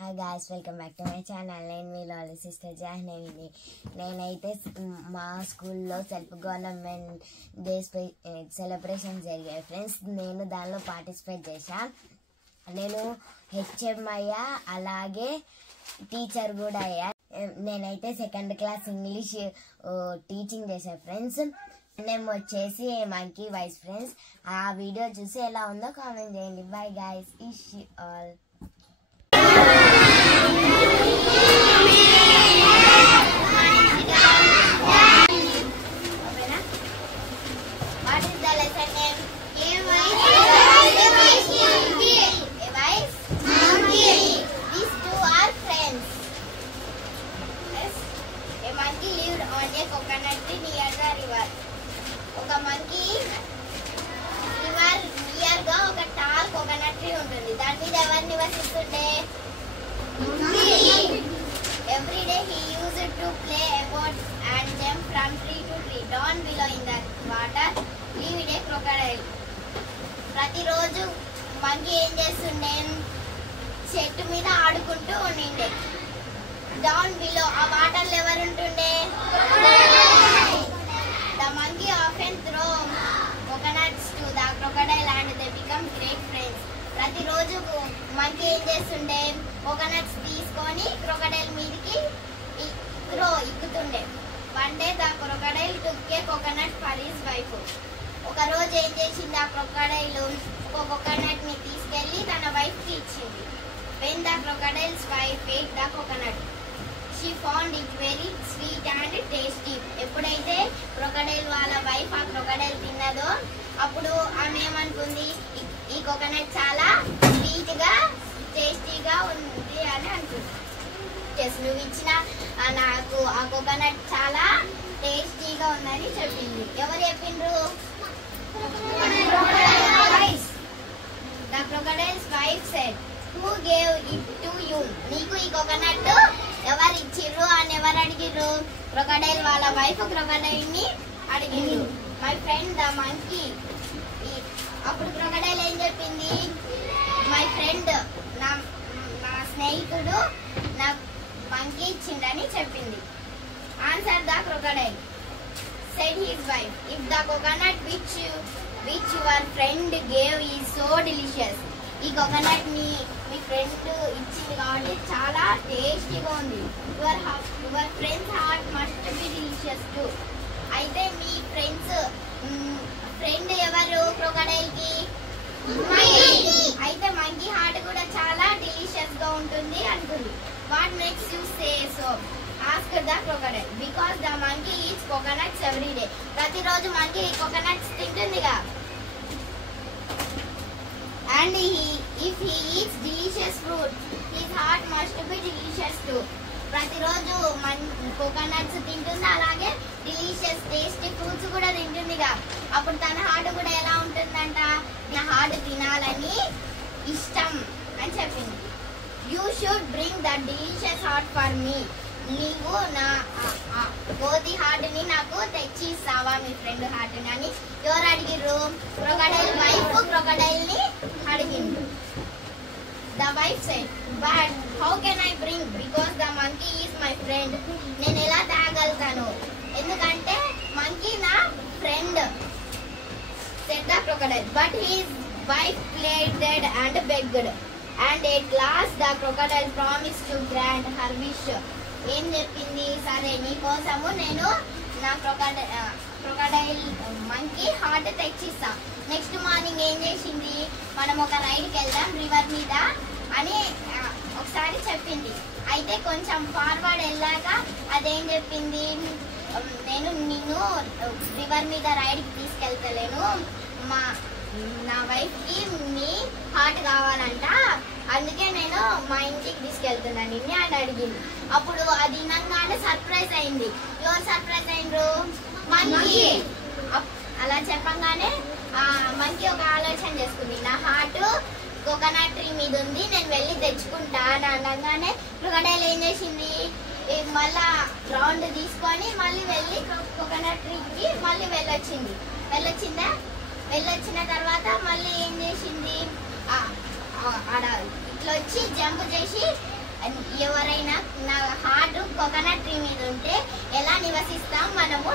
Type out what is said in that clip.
Hi guys, welcome back to my channel. నేను మీ లాలి sister జాహ్నవిని. నేనైతే మా స్కూల్లో సెల్ఫ్ గవర్నమెంట్ డే సెలబ్రేషన్ జరిగాయి ఫ్రెండ్స్. నేను దానిలో పార్టిసిపేట్ చేశా. నేను హెచ్ఎం అయ్యా, అలాగే టీచర్ కూడా అయ్యా. నేనైతే 2nd క్లాస్ ఇంగ్లీష్ టీచింగ్ చేశా ఫ్రెండ్స్. నేను వచ్చేసి మంకీ వైస్ ఫ్రెండ్స్. ఆ వీడియో చూసి ఎలా ఉందో కామెంట్ చేయండి. బై గాయ్స్, ఇష్ all. What is the lesson name? Monkey. These two are friends. Yes. A monkey lived on a coconut tree near the river. ఒక monkey river near గా ఒక tall coconut tree ఉంటుంది. దాని మీద ఎవరు నివసిస్తుండే? Every day he used to play about and jump from tree to tree. Down below in the water lived a crocodile. ప్రతిరోజు monkey ఏం చేస్తుండే? చెట్టు మీద ఆడుకుంటూ ఉండిండే. డౌన్ బిలో ఆ వాటర్ ఎవరు ఉంటుండే? The monkey often throw coconuts to the crocodile and they become great friends. ప్రతిరోజు మంకీ ఏం చేస్తుండే? కోకోనట్స్ తీసుకొని క్రొకడైల్ మీదకి ఎక్కుతుండే. One day the crocodile took a coconut for his wife. ఒక రోజు ఏం చేసింది? ఆ క్రొకడైల్ ఒక కోకోనట్ ని తీసుకెళ్లి తన వైఫ్ కి ఇచ్చింది. When the crocodile's wife ate the coconut she found it very sweet and tasty. ఎప్పుడైతే క్రొకడైల్ వాళ్ళ వైఫ్ ఆ క్రొకడైల్ తిన్నదో అప్పుడు ఆమె ఏమనుకుంది? ఈ కోకోనట్ చాలా స్వీట్ గా టేస్టీగా ఉంది అని అనుకుంది. నువ్వు ఇచ్చిన నాకు ఆ కోకోనట్ చాలా టేస్టీగా ఉందని చెప్పింది. ఎవరు చెప్పిండ్రు? The crocodile's wife said, who gave it to you? నీకు ఈ కోకోనట్ ఎవరు ఇచ్చిర్రు అని ఎవరు అడిగిర్రు? క్రొకడైల్ వాళ్ళ వైఫ్ క్రొకడైల్ ని అడిగిండ్రు. My friend the monkey. అప్పుడు క్రొకడైల్ ఏం చెప్పింది? మై ఫ్రెండ్, నా స్నేహితుడు నా మంకీ ఇచ్చిండని చెప్పింది. Answer the crocodile. said his wife, if the coconut which your friend gave is so delicious. ఈ కోకోనట్ ని మీ ఫ్రెండ్ ఇచ్చింది కాబట్టి చాలా టేస్టీగా ఉంది. Your friends heart must be delicious to. అయితే మీ ఫ్రెండ్ ఎవరు క్రొకడైల్ కి? అయితే మంకీ హార్ట్ కూడా చాలా డెలిషియస్ గా ఉంటుంది అనుకుంది. What makes you say so? Ask the crocodile. Because the monkey eats coconuts every day. ప్రతిరోజు మంకీ కోకోనట్స్ తింటుందిగా. And if he eats delicious fruit his heart must be delicious too. ప్రతిరోజు coconuts తింటుంది, అలాగే delicious tasty fruits కూడా తింటుందిగా. అప్పుడు తన heart కూడా ఎలా ఉంటుందంట? నా హార్ట్ తినాలని ఇష్టం అని చెప్పింది. You should bring the delicious heart for me. నీవు నా కోతి హార్ట్ ని నాకు తెచ్చి ఇస్తావా? మీ ఫ్రెండ్ హార్ట్ ని అని ఎవరు అడిగిర్రు? క్రొకడైల్ వైఫ్ క్రొకడైల్ ని అడిగిండ్రు. The wife said, but how can I bring? Because the monkey is my friend. నేను ఎలా తాగలుగుతాను? ఎందుకంటే మంకీ నా friend. said the crocodile. But his wife pleaded and begged. And at last the crocodile promised to grant her wish. ఏం చెప్పింది? సరే, నీ కోసము నేను నా క్రొకడైల్ మంకీ హార్ట్ తెచ్చిస్తా. నెక్స్ట్ మార్నింగ్ ఏం చేసింది? మనం ఒక రైడ్కి వెళ్దాం రివర్ మీద అని ఒకసారి చెప్పింది. అయితే కొంచెం ఫార్వర్డ్ వెళ్ళాక అదేం చెప్పింది? నేను నిన్ను రివర్ మీద రైడ్కి తీసుకెళ్తలేను, నా వైఫ్కి మీ హార్ట్ కావాలంట, అందుకే నేను మా ఇంటికి తీసుకెళ్తున్నాను నిన్ను అని అడిగింది. అప్పుడు అది వినగానే సర్ప్రైజ్ అయింది. ఎవరు సర్ప్రైజ్ అయినరు? మంకీ. అలా చెప్పంగానే మంకీ ఒక ఆలోచన చేసుకుంది. నా హార్ట్ కోకోనట్ ట్రీ మీద ఉంది, నేను వెళ్ళి తెచ్చుకుంటా అని అనగానే క్రొకడైల్ ఏం చేసింది? మళ్ళా రౌండ్ తీసుకొని మళ్ళీ వెళ్ళి కోకోనట్ ట్రీకి మళ్ళీ వెళ్ళొచ్చిన తర్వాత మళ్ళీ ఏం చేసింది? ఇట్లా వచ్చి జంప్ చేసి ఎవరైనా నా హార్ట్ కోకోనట్ ట్రీ మీద ఉంటే ఎలా నివసిస్తాం మనము